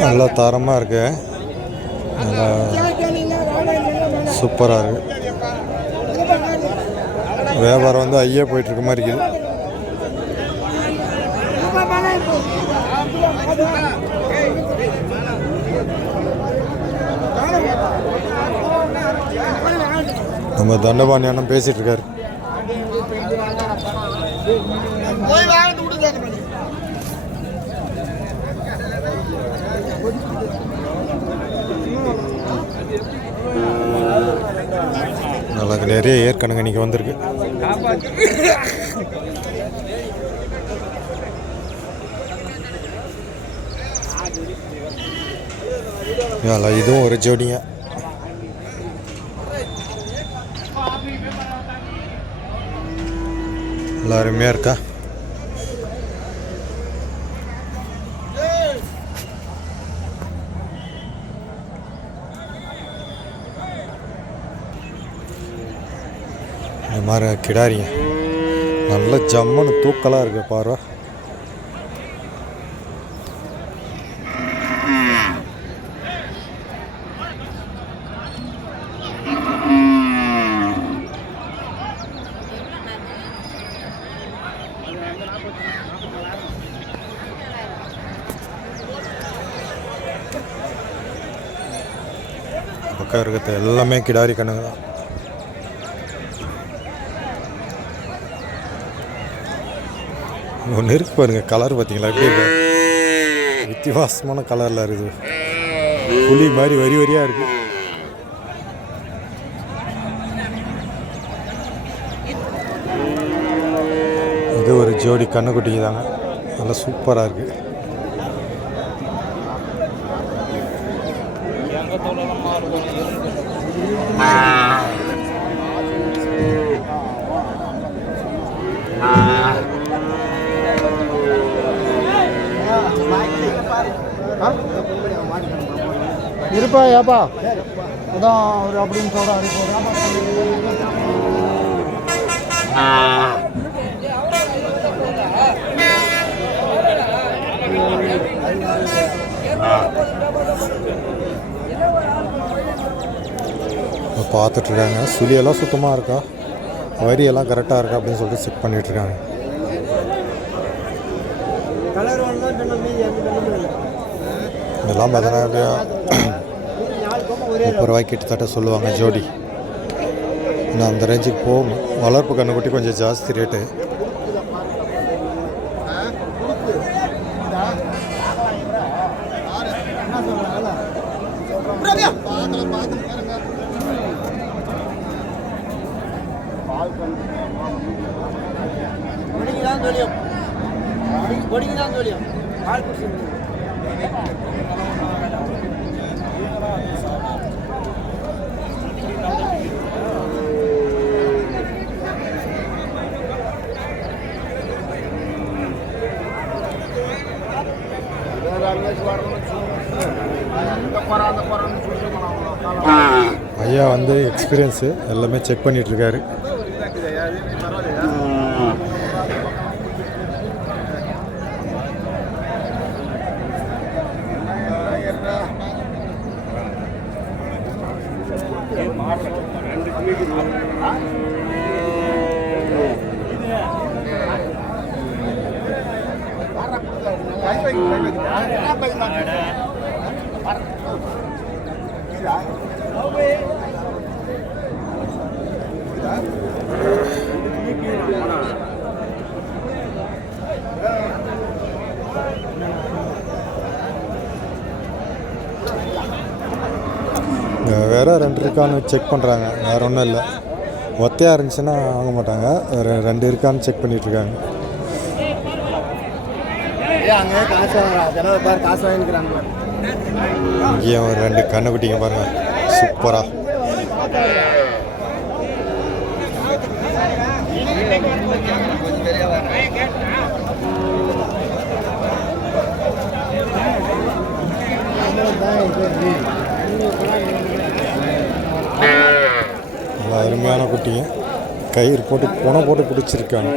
நல்லா தரமாக இருக்கு, நல்லா சூப்பராக இருக்கு. வியாபாரம் வந்து ஐயா போயிட்டு இருக்க மாதிரி இருக்குது. நம்ம தண்டபாணி அண்ணன் பேசிட்டு இருக்காரு. நல்லா நிறைய ஏற்கனவே இன்னைக்கு வந்திருக்கு. இதுவும் ஒரு ஜோடிங்க. நல்லா அருமையாக இருக்கா. இந்த மாதிரி கிடாரிங்க நல்ல ஜம்முன்னு தூக்கலாக இருக்கு பார்வை. பக்கம் இருக்கிறது எல்லாமே கிடாரி கண்ணுங்க தான். ஒன்று இருக்கு பாருங்க, கலர் பார்த்தீங்களா எப்படி இல்லை, வித்தியாசமான கலரில் இருக்குது. புலி மாதிரி வரி வரியாக இருக்கு. இது ஒரு ஜோடி கண்ணுக்குட்டிங்க தாங்க, நல்லா சூப்பராக இருக்குது. இருப்பா ஏப்பா அதான் அவர் அப்படின்னு சொல்கிறாரு. பார்த்துட்ருக்காங்க, சுழியெல்லாம் சுத்தமாக இருக்கா, வரியெல்லாம் கரெக்டாக இருக்கா அப்படின்னு சொல்லிட்டு செக் பண்ணிகிட்ருக்காங்க. இதெல்லாம் பார்த்தீங்கன்னா 30 ரூபாய்க்கு கிட்டத்தட்ட சொல்லுவாங்க ஜோடி. இன்னும் அந்த ரேஞ்சுக்கு போகும். வளர்ப்பு கண்ணுக்குட்டி கொஞ்சம் ஜாஸ்தி ரேட்டு. ஐயா வந்து எக்ஸ்பீரியன்ஸு எல்லாமே செக் பண்ணிகிட்ருக்காரு. வேறு 2 இருக்கான்னு செக் பண்ணுறாங்க, வேறு ஒன்றும் இல்லை. ஒத்தையாக இருந்துச்சுன்னா வாங்க மாட்டாங்க, வேறு 2 இருக்கான்னு செக் பண்ணிகிட்ருக்காங்க. இங்கேயும் ஒரு 2 கண்ணுக்குட்டிங்க பாருங்கள், சூப்பராக. நல்லா அருமையான குட்டிங்க. கயிறு போட்டு புனை போட்டு பிடிச்சிருக்காங்க.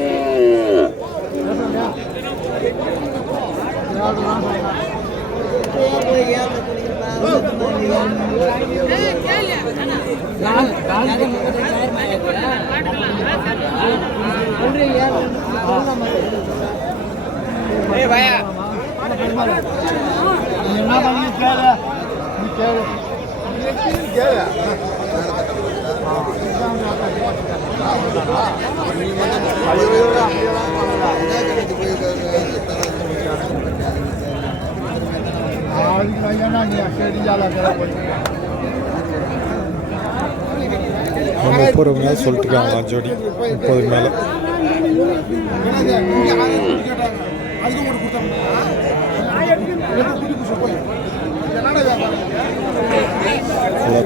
₹30 சொல்லிட்டு இருக்காங்க ஜோடி. 30 மேலே.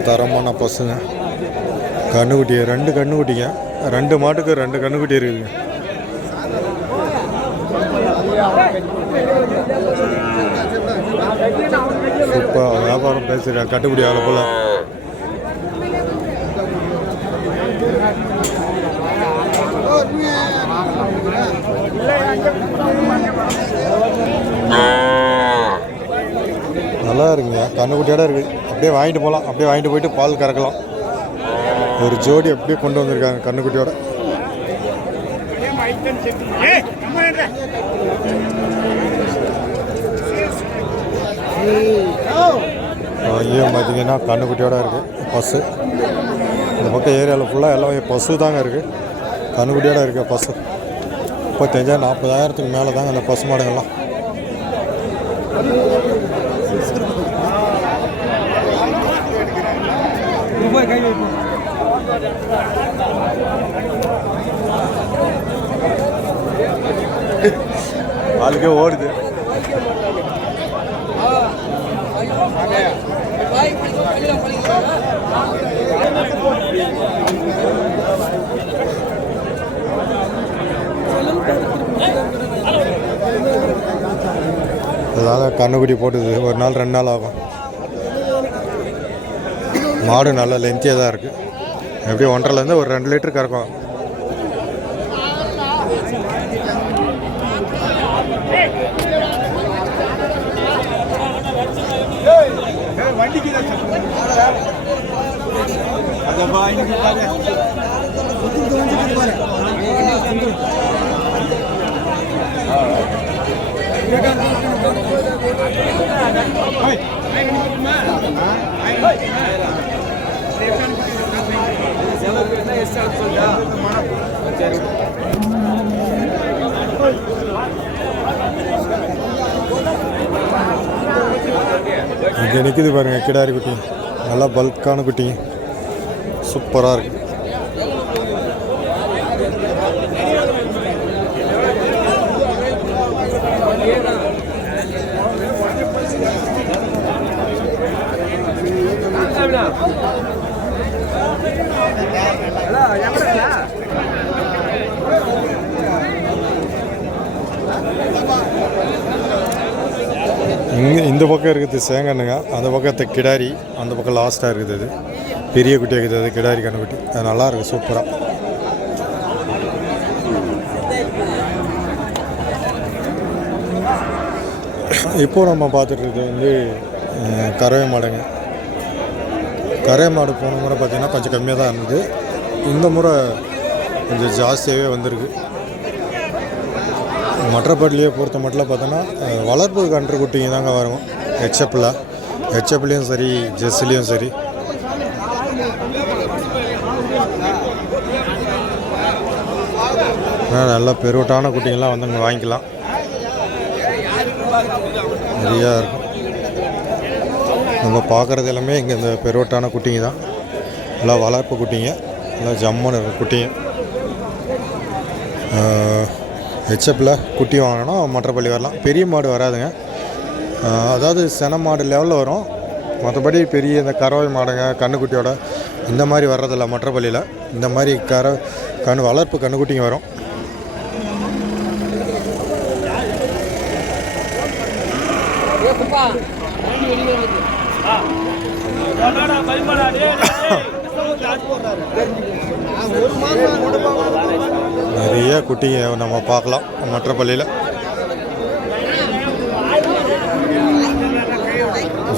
தரமான பசுங்க. கண்ணுக்குட்டி 2 கண்ணுக்குட்டிங்க. 2 மாட்டுக்கு 2 கண்ணுக்குட்டி இருக்குதுங்க. சூப்பர் வியாபாரம் பேசுகிறேன். கட்டுப்படி ஆகல போல. நல்லா இருக்குங்க. கண்ணுக்குட்டியோட இருக்குது. அப்படியே வாங்கிட்டு போகலாம். அப்படியே வாங்கிட்டு போயிட்டு பால் கறக்கலாம். ஒரு ஜோடி அப்படியே கொண்டு வந்திருக்காங்க கண்ணுக்குட்டியோட. ஐயோ பார்த்தீங்கன்னா கண்ணுக்குட்டியோட இருக்குது பசு. இந்த பக்கம் ஏரியாவில் ஃபுல்லாக எல்லாம் பசு தாங்க இருக்குது. கண்ணுக்குட்டியோட இருக்குது பசு. 35,000 40,000 மேலே தாங்க அந்த பசு மாடுங்கள்லாம். ஆளுக்கே ஓடுது. அதனால் கண்ணுக்குட்டி போட்டுது. ஒரு நாள் 2 நாள் ஆகும். மாடு நல்லா லென்த்தியாக தான் இருக்குது. எப்படியும் 1.5லேருந்து ஒரு 2 லிட்டர் கறக்கும். இங்கே நிற்கிது பாருங்க கிடாரி குட்டி. நல்லா பல்கான குட்டி. சூப்பராக இருக்கு. இந்த பக்கம் இருக்குது சேங்கண்ணுங்க. அந்த பக்கத்து கிடாரி. அந்த பக்கம் லாஸ்ட்டாக இருக்குது. அது பெரிய குட்டியாக இருக்குது. அது கிடாரி கண்ணுக்குட்டி. அது நல்லா இருக்குது. சூப்பராக. இப்போது நம்ம பார்த்துட்டு வந்து கறவை மாடுங்க. கறவை மாடு போன முறை பார்த்திங்கன்னா கொஞ்சம் கம்மியாக தான் இருந்தது. இந்த முறை கொஞ்சம் ஜாஸ்தியாகவே வந்திருக்கு. மற்றப்பள்ளியை பொறுத்த மட்டும் பார்த்தோன்னா வளர்ப்பு கன்று குட்டிங்க தாங்க வரும். ஹெச்எப்லேயும் சரி ஜெஸ்ஸிலையும் சரி. நல்லா பெருவட்டான குட்டிங்கெல்லாம் வந்து அங்கே வாங்கிக்கலாம். நிறையா இருக்கும். நம்ம பார்க்குறது எல்லாமே இங்கே இந்த பெருவட்டான குட்டிங்க தான். நல்லா வளர்ப்பு குட்டிங்க. நல்லா ஜம்முன்னு இருக்கும் குட்டிங்க. ஹெச்எப்பில் குட்டி வாங்கினா மற்றப்பள்ளி வரலாம். பெரிய மாடு வராதுங்க. அதாவது சென மாடு லெவலில் வரும். மற்றபடி பெரிய இந்த கறவை மாடுங்க கண்ணுக்குட்டியோட இந்த மாதிரி வர்றதில்ல மற்றப்பள்ளியில். இந்த மாதிரி வளர்ப்பு கண்ணுக்குட்டிங்க வரும். நிறைய குட்டிங்க நம்ம பார்க்கலாம் மற்றப்பள்ளியில்.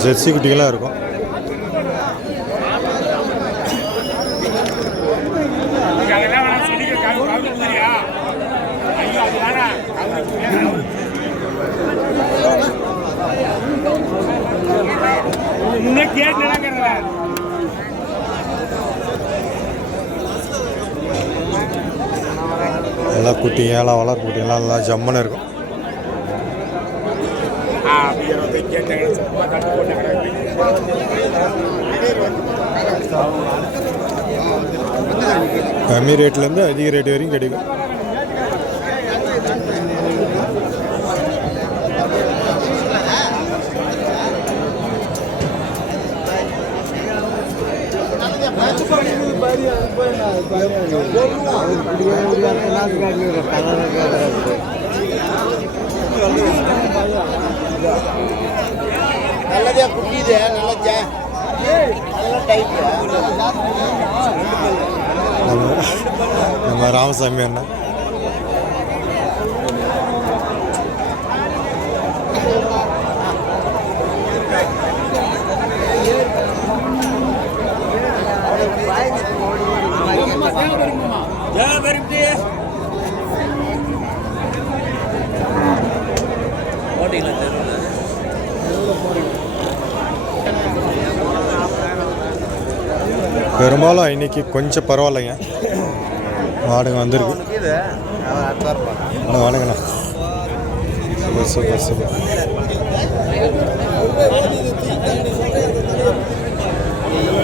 ஜெர்சி குட்டிகளாக இருக்கும். எல்லா குட்டிங்க எல்லாம் வளர்ப்பு குட்டிங்கெல்லாம் நல்லா ஜம்முன்னு இருக்கும். கம்மி ரேட்லேருந்து அதிக ரேட் வரைக்கும் கிடைக்கும். நல்லதே குட்டிது நல்ல டைப். நம்ம ராமசாமி அண்ணா பெரும்பாலும் இன்னைக்கு கொஞ்சம் பரவாயில்லைங்க. மாடுங்க வந்திருக்கு. வாடுங்கண்ணா. Super super super.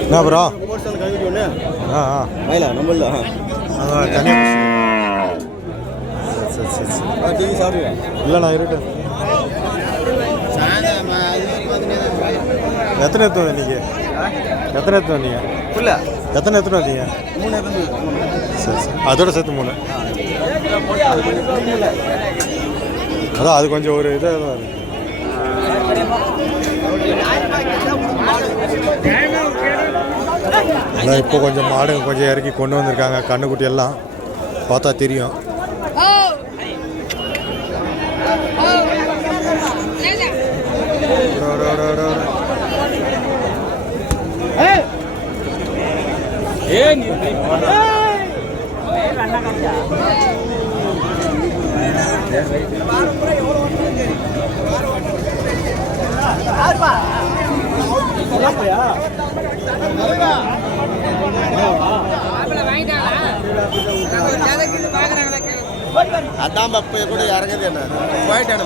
என்ன ப்ரோ? இல்லைண்ணா இருக்கட்டும். எத்தனை எடுத்து வந்தீங்க? எத்தனை எடுத்து வந்தீங்க? எத்தனை எடுத்துன்னு வந்தீங்க? 3. சரி சரி, அதோட சேர்த்து 3. அதான் அது கொஞ்சம் ஒரு இதாக தான் இருக்குது. அதான் இப்போ கொஞ்சம் மாடுங்க கொஞ்சம் இறக்கி கொண்டு வந்திருக்காங்க. கண்ணுக்குட்டி எல்லாம் பார்த்தா தெரியும். அதான் அப்போ கூட இறங்குது என்ன போயிட்டான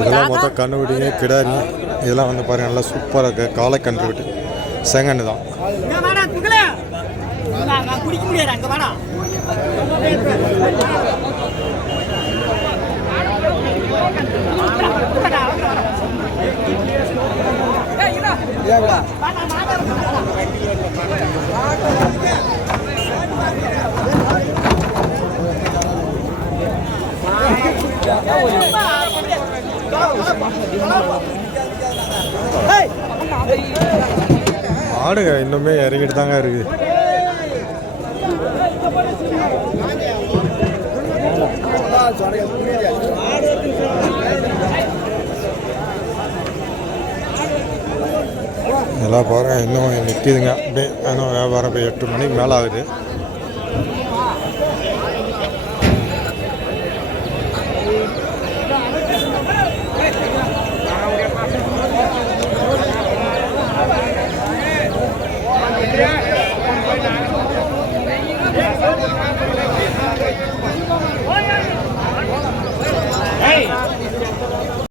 இதெல்லாம் மொத்தம் கண்ணுக்குட்டிங்க கிடாரி இதெல்லாம் வந்து பாருங்க நல்லா சூப்பராக இருக்கு. காலை கன்றுக்குட்டி செங்கன்னு தான். குடிக்க முடியாது அங்க வேணா. ஆடுங்க இன்னுமே இறங்கிட்டு தாங்க இருக்குது. இதெல்லாம் பாருங்க இன்னும் நிற்கிதுங்க. அப்படியே இன்னும் வியாபாரம் இப்போ 8 மணிக்கு மேலே ஆகுது.